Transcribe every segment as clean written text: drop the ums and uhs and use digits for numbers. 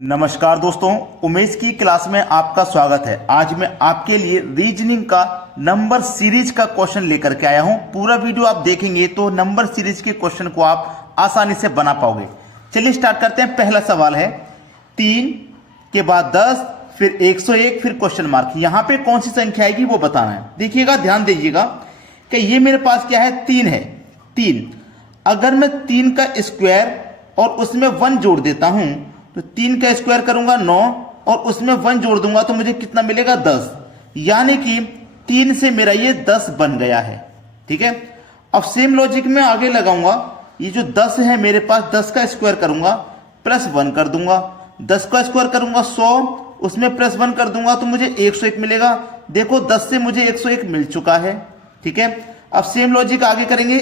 नमस्कार दोस्तों, उमेश की क्लास में आपका स्वागत है। आज मैं आपके लिए रीजनिंग का नंबर सीरीज का क्वेश्चन लेकर के आया हूं। पूरा वीडियो आप देखेंगे तो नंबर सीरीज के क्वेश्चन को आप आसानी से बना पाओगे। चलिए स्टार्ट करते हैं। पहला सवाल है 3 के बाद 10 फिर 101 फिर क्वेश्चन मार्क। यहां पे कौन सी संख्या आएगी वो बताना है। देखिएगा, ध्यान दीजिएगा कि ये मेरे पास क्या है, 3 है। 3 अगर मैं 3 का स्क्वायर और उसमें 1 जोड़ देता हूं तो 3 का स्क्वायर करूंगा 9 और उसमें 1 जोड़ दूंगा तो मुझे कितना मिलेगा, 10। यानी कि 3 से मेरा ये 10 बन गया है। ठीक है, अब सेम लॉजिक में आगे लगाऊंगा। ये जो 10 है मेरे पास, 10 का स्क्वायर करूंगा प्लस 1 कर दूंगा, 10 का स्क्वायर करूंगा 100, उसमें प्लस 1 कर दूंगा तो मुझे 101 मिलेगा। देखो 10 से मुझे 101 मिल चुका है। ठीक है, अब सेम लॉजिक आगे करेंगे।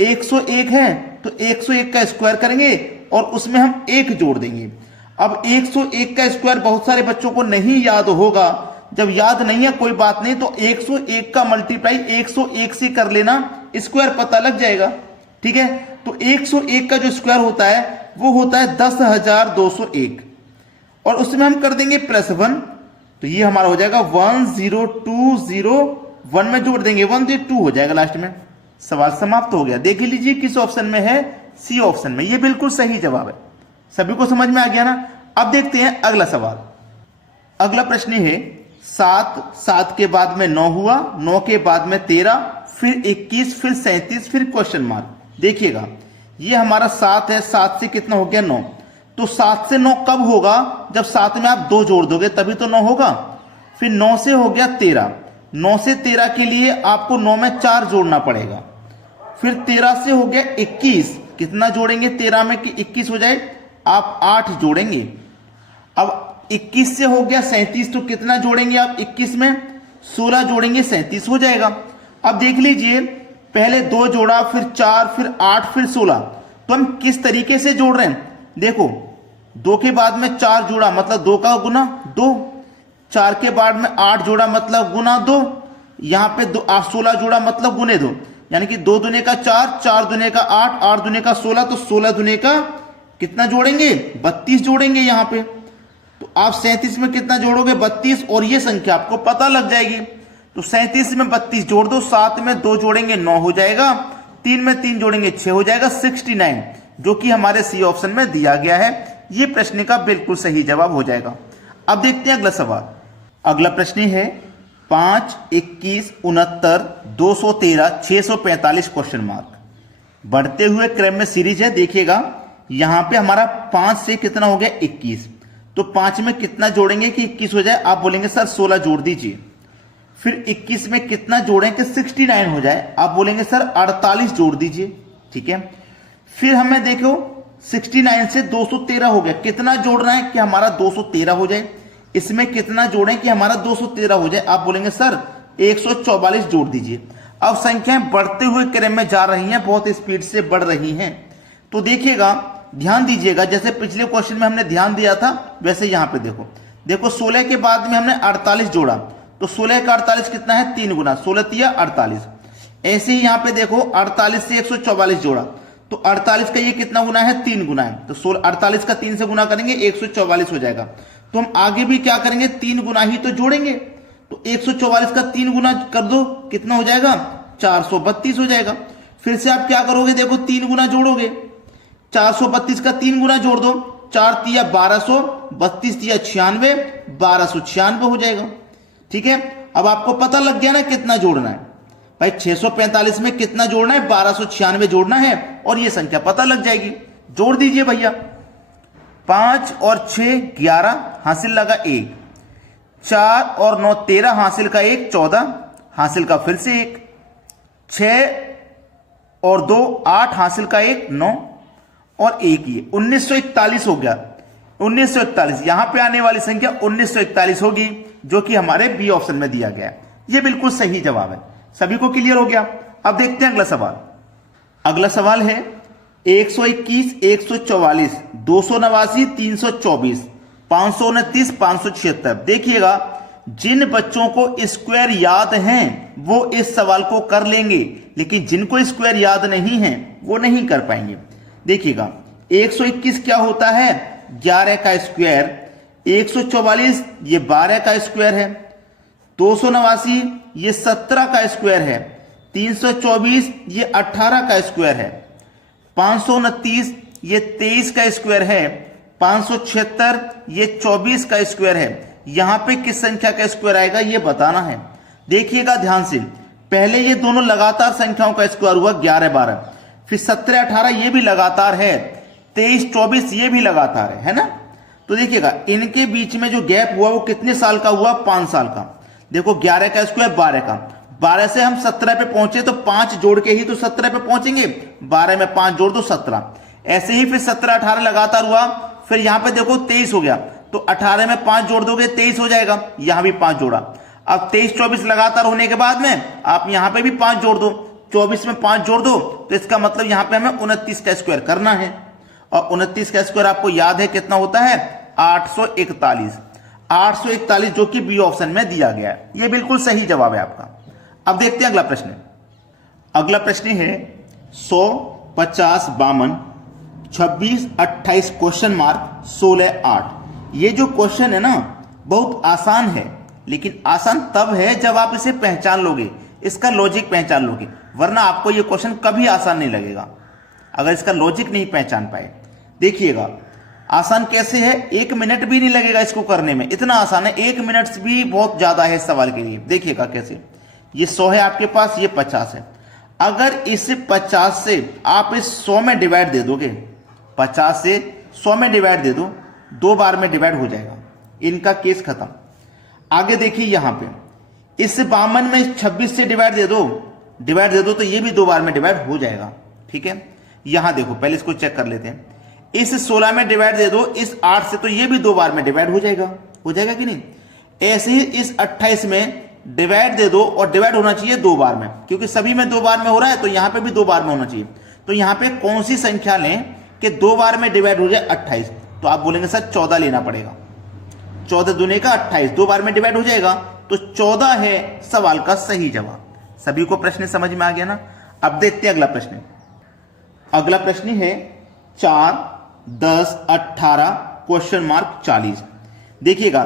101 है तो 101 का स्क्वायर करेंगे और उसमें हम 1 जोड़ देंगे। अब 101 का स्क्वायर बहुत सारे बच्चों को नहीं याद होगा। जब याद नहीं है कोई बात नहीं, तो 101 का मल्टीप्लाई 101 से कर लेना, स्क्वायर पता लग जाएगा। ठीक है, तो 101 का जो स्क्वायर होता है वो होता है 10,201 और उसमें हम कर देंगे प्लस 1, तो ये हमारा हो जाएगा 10201 में जोड़ देंगे 1 तो 2 हो जाएगा लास्ट में। सवाल समाप्त हो गया। देख लीजिए किस ऑप्शन में है, सी ऑप्शन में। ये बिल्कुल सही जवाब है। सभी को समझ में आ गया ना। अब देखते हैं अगला सवाल। अगला प्रश्न है 7 के बाद में 9 हुआ, 9 के बाद में 13 फिर 21 फिर 37 फिर क्वेश्चन मार्क। देखिएगा ये हमारा 7 है, 7 से कितना हो गया 9। तो 7 से 9 कब होगा, जब 7 में आप 2 जोड़ दोगे तभी तो 9 होगा। फिर 9 से हो गया 13, 9 से 13 के लिए आपको 9 में 4 जोड़ना पड़ेगा। फिर 13 से हो गया 21, कितना जोड़ेंगे 13 में कि 21 हो जाए, आप 8 जोड़ेंगे। अब 21 से हो गया 37, तो कितना जोड़ेंगे आप 21 में, 16 जोड़ेंगे 37 हो जाएगा। अब देख लीजिए, पहले 2 जोड़ा फिर 4 फिर 8 फिर 16, तो हम किस तरीके से जोड़ रहे हैं। देखो 2 के बाद में 4 जोड़ा मतलब 2 का गुना 2, 4 के बाद में 8 जोड़ा मतलब गुना 2, यहां पे 16 जोड़ा मतलब गुने 2, यानी कि 2 दुने का 4, 4 दुने का 8, 8 दुने का 16, तो 16 दुने का कितना जोड़ेंगे 32 जोड़ेंगे यहां पे। तो आप 37 में कितना जोड़ोगे 32, और ये संख्या आपको पता लग जाएगी। तो 37 में 32 जोड़ दो, 7 में 2 जोड़ेंगे 9 हो जाएगा, 3 में 3 जोड़ेंगे 6 हो जाएगा 69, जो कि हमारे सी ऑप्शन में दिया गया है। ये प्रश्न का बिल्कुल सही जवाब हो जाएगा। अब देखते हैं अगला सवाल। अगला प्रश्न है 5, 21, 69, 213, 645 क्वेश्चन मार्क। बढ़ते हुए क्रम में सीरीज है। देखिएगा यहां पे हमारा 5 से कितना हो गया 21, तो 5 में कितना जोड़ेंगे कि 21 हो जाए, आप बोलेंगे सर 16 जोड़ दीजिए। फिर 21 में कितना जोड़ें कि 69 हो जाए, आप बोलेंगे सर 48 जोड़ दीजिए। ठीक है, फिर हमें देखो 69 से 213 हो गया, कितना जोड़ना है कि हमारा 213 हो जाए। इसमें कितना जोड़ें कि हमारा 213 हो जाए, आप बोलेंगे सर 144 जोड़ दीजिए। अब संख्याएं बढ़ते हुए क्रम में जा रही हैं, बहुत स्पीड से बढ़ रही हैं। तो देखिएगा, ध्यान दीजिएगा, जैसे पिछले क्वेश्चन में हमने ध्यान दिया था वैसे यहां पे देखो 16 के बाद में हमने 48 जोड़ा, तो 16 का 48 कितना है 3 गुना, 16 तिया 48। ऐसे ही यहां पे देखो 48 से 144 जोड़ा, तो 48 का ये कितना गुना है 3 गुना है, तो 48 का 3 से गुना करेंगे 144 हो जाएगा। तो हम आगे भी क्या करेंगे, 3 गुना ही तो जोड़ेंगे। तो 144 का 3 गुना कर दो, कितना हो जाएगा 432 हो जाएगा। फिर से आप क्या करोगे, देखो 3 गुना जोड़ोगे, 432 का 3 गुना जोड़ दो, 4 तिया 1200, 32 तिया 96, 1296 हो जाएगा। ठीक है, अब आपको पता लग गया ना कितना जोड़ना है भाई। 645 में कितना जोड़ना है, 1296 जोड़ना है, और ये संख्या पता लग जाएगी। जोड़ दीजिए भैया, 5 और 6 11, हासिल लगा 1, 4 और 9 13, हासिल का 1 14, हासिल का फिर से 1, 6 और 2 8, हासिल का 1 9 और 1 ये 1941 हो गया। 1941 यहां पे आने वाली संख्या 1941 होगी, जो कि हमारे बी ऑप्शन में दिया गया है। ये बिल्कुल सही जवाब है। सभी को क्लियर हो गया। अब देखते हैं अगला सवाल। अगला सवाल है 121, 144, 289, 324, 529, 576। देखिएगा, जिन बच्चों को स्क्वायर याद हैं वो इस सवाल को कर लेंगे, लेकिन जिनको स्क्वायर याद नहीं है वो नहीं कर पाएंगे। देखिएगा 121 क्या होता है, 11 का स्क्वायर, 144 ये 12 का स्क्वायर है, 289 ये 17 का स्क्वायर है, 324 ये 18 का स्क्वायर है, 529 ये 23 का स्क्वायर है, 576 ये 24 का स्क्वायर है। यहां पे किस संख्या का स्क्वायर आएगा ये बताना है। देखिएगा ध्यान से, पहले ये दोनों लगातार संख्याओं का स्क्वायर हुआ 11 12, फिर 17 18 ये भी लगातार है, 23 24 ये भी लगातार है ना। तो देखिएगा इनके बीच में जो गैप हुआ वो कितने साल का हुआ, 5 साल का। देखो 11 का स्क्वायर 12 का, 12 से हम 17 पे पहुंचे तो 5 जोड़ के ही तो 17 पे पहुंचेंगे, 12 में 5 जोड़ दो 17। ऐसे ही फिर 17 18 लगातार हुआ, फिर यहां पे देखो 23 हो गया, तो 18 में 5 जोड़ दोगे 23 हो जाएगा, यहां भी 5 जोड़ा। अब 23 24 लगातार होने के बाद में आप यहां पे भी 5 जोड़ दो, 24 में 5 जोड़ दो, तो इसका मतलब यहां पे हमें 29 का स्क्वायर करना है। और 29 का स्क्वायर आपको याद है कितना होता है, 841। 841 जो कि बी ऑप्शन में दिया गया है, ये बिल्कुल सही जवाब है आपका। अब देखते हैं अगला प्रश्न। अगला प्रश्न है 100 50 52 26 28 क्वेश्चन मार्क 16 8। ये जो क्वेश्चन है ना बहुत आसान है, लेकिन आसान तब है जब आप इसे पहचान लोगे, इसका लॉजिक पहचान लोगे, वरना आपको ये क्वेश्चन कभी आसान नहीं लगेगा अगर इसका लॉजिक नहीं पहचान पाए। देखिएगा आसान कैसे है, 1 मिनट भी नहीं लगेगा इसको करने में, इतना आसान है, 1 मिनट भी बहुत ज्यादा है इस सवाल के लिए। देखिएगा कैसे, ये 100 है आपके पास, ये 50 है। अगर इस 50 से आप इस 100 में डिवाइड दे दोगे, 50 से 100 में डिवाइड दे दो, 2 बार में डिवाइड हो जाएगा, इनका केस खत्म। आगे देखिए यहां पे इस 52 में 26 से डिवाइड दे दो तो ये भी 2 बार में डिवाइड हो जाएगा। ठीक है, यहां देखो पहले इसको चेक कर लेते हैं, इस 16 में डिवाइड दे दो इस 8 से, तो ये भी 2 बार में डिवाइड हो जाएगा कि नहीं। ऐसे ही इस 28 में डिवाइड दे दो, और डिवाइड होना चाहिए 2 बार में, क्योंकि सभी में 2 बार में हो रहा है, तो यहां पे भी 2 बार में होना चाहिए। तो यहां पे कौन सी संख्या लें कि 2 बार में डिवाइड हो जाए, 28। तो आप बोलेंगे सर 14 लेना पड़ेगा, 14 दूने का 28, 2 बार में डिवाइड हो जाएगा, तो 14 है सवाल का सही जवाब। सभी को प्रश्न समझ में आ गया ना। अब देखते हैं अगला प्रश्न। अगला प्रश्न है 4 10 18 क्वेश्चन मार्क 40। देखिएगा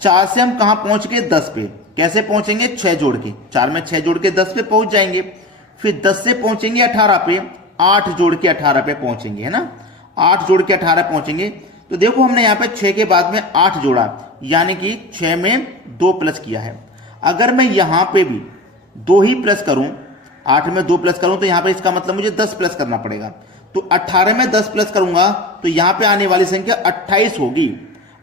4 से हम कहां पहुंच गए, 10 पे। कैसे पहुंचेंगे, 6 जोड़ के, 4 में 6 जोड़ के 10 पे पहुंच जाएंगे, फिर 10 से पहुंचेंगे 18 पे, 8 जोड़ के 18 पे पहुंचेंगे, है ना, 8 जोड़ के 18 पहुंचेंगे। तो देखो हमने यहां पे 6 के बाद में 8 जोड़ा, यानी कि 6 में 2 प्लस किया है। अगर मैं यहां पे भी 2 ही प्लस करूं, 8 में 2 प्लस करूं, तो यहां पे इसका मतलब मुझे 10 प्लस करना पड़ेगा। तो 18 में 10 प्लस करूंगा तो यहां पे आने वाली संख्या 28 होगी,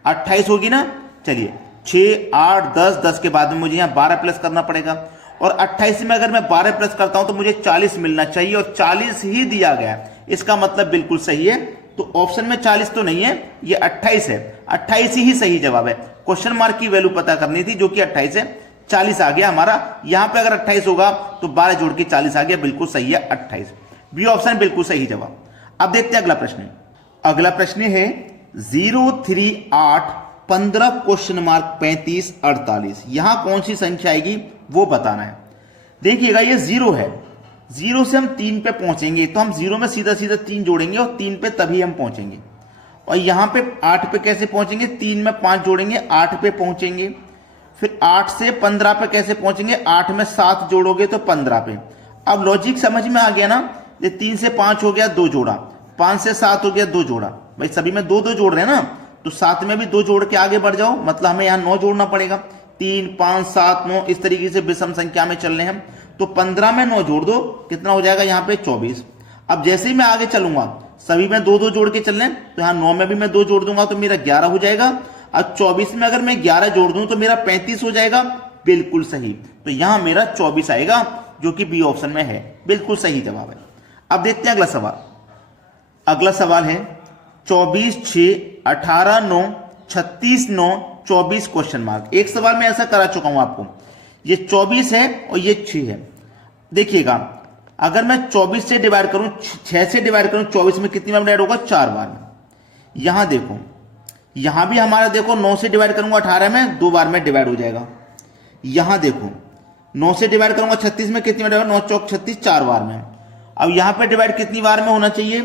28 होगी ना। चलिए 6 8 10, 10 के बाद में मुझे यहां 12 प्लस करना पड़ेगा, और 28 में अगर मैं 12 प्लस करता हूं तो मुझे 40 मिलना चाहिए, और 40 ही दिया गया, इसका मतलब बिल्कुल सही है। तो ऑप्शन में 40 तो नहीं है, ये 28 है, 28 ही सही जवाब है। क्वेश्चन मार्क की वैल्यू पता करनी थी जो कि 28 है, 40 आ गया हमारा। यहां पे अगर 28 होगा तो 12 जोड़ के 40 आ गया, बिल्कुल सही है 28, बी ऑप्शन बिल्कुल सही जवाब। अब देखते हैं अगला प्रश्न। अगला प्रश्न है 0 3 8 15 क्वेश्चन मार्क 35 48। यहां कौन सी संख्या आएगी वो बताना है। देखिएगा ये 0 है, 0 से हम 3 पे पहुंचेंगे, तो हम 0 में सीधा सीधा 3 जोड़ेंगे और 3 पे तभी हम पहुंचेंगे। और यहां पे 8 पे कैसे पहुंचेंगे, 3 में 5 जोड़ेंगे 8 पे पहुंचेंगे। फिर 8 से 15 पे कैसे पहुंचेंगे, 8 में 7 जोड़ोगे तो 15 पे। अब लॉजिक समझ में आ गया ना, ये 3 से 5 हो गया 2 जोड़ा, 5 से 7 हो गया 2 जोड़ा, भाई सभी में 2 2 जोड़ रहे हैं ना, तो 7 में भी 2 जोड़ के आगे बढ़ जाओ, मतलब हमें यहां 9 जोड़ना पड़ेगा। 3 5 7 9 इस तरीके से विषम संख्या में चल रहे हैं हम, तो 15 में 9 जोड़ दो, कितना हो जाएगा यहाँ पे 24। अब जैसे ही मैं आगे चलूंगा सभी में 2 2 जोड़ के चल रहे हैं, तो यहाँ 9 में भी मैं 2 जोड़ दूंगा तो मेरा 11 हो जाएगा। अब 24 में अगर मैं 11 जोड़ दूं तो मेरा 35 हो जाएगा, बिल्कुल सही। तो यहां मेरा 24 आएगा जो कि बी ऑप्शन में है, बिल्कुल सही जवाब है। अब देखते हैं अगला सवाल। अगला सवाल है 24 6 18 9 36 9 24 क्वेश्चन मार्क। एक सवाल मैं ऐसा करा चुका हूं आपको, ये 24 है और ये 6 है। देखिएगा अगर मैं 24 से डिवाइड करूं, 6 से डिवाइड करूं, 24 में कितनी बार डिवाइड होगा, 4 बार में। यहां देखो, यहां भी हमारा देखो 9 से डिवाइड करूंगा 18 में 2 बार में डिवाइड हो जाएगा। यहां देखो 9 से डिवाइड करूंगा 36 में कितनी बार, 9 चौक 36 4 बार में। अब यहां पे डिवाइड कितनी बार में होना चाहिए,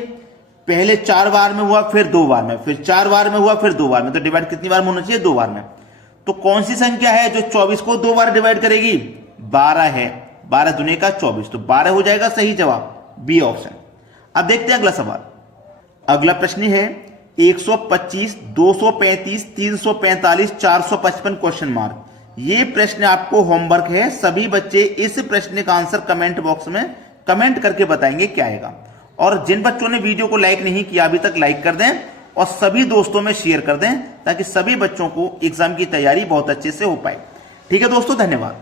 पहले 4 बार में हुआ, फिर 2 बार में, फिर 4 बार में हुआ, फिर 2 बार में, तो डिवाइड कितनी बार में होना चाहिए? 2 बार में। तो कौन सी संख्या है जो 24 को 2 बार डिवाइड करेगी? 12 है। 12 दुने का 24, तो 12 हो जाएगा सही जवाब, बी ऑप्शन। अब देखते हैं अगला सवाल। अगला प्रश्न है 125, 235, 345, 455 क्वेश्चन मार्क। ये प्रश्न आपको होमवर्क है। सभी बच्चे इस प्रश्न का आंसर कमेंट बॉक्स में कमेंट करके बताएंगे क्या आएगा। और जिन बच्चों ने वीडियो को लाइक नहीं किया अभी तक, लाइक कर दें और सभी दोस्तों में शेयर कर दें ताकि सभी बच्चों को एग्जाम की तैयारी बहुत अच्छे से हो पाए। ठीक है दोस्तों, धन्यवाद।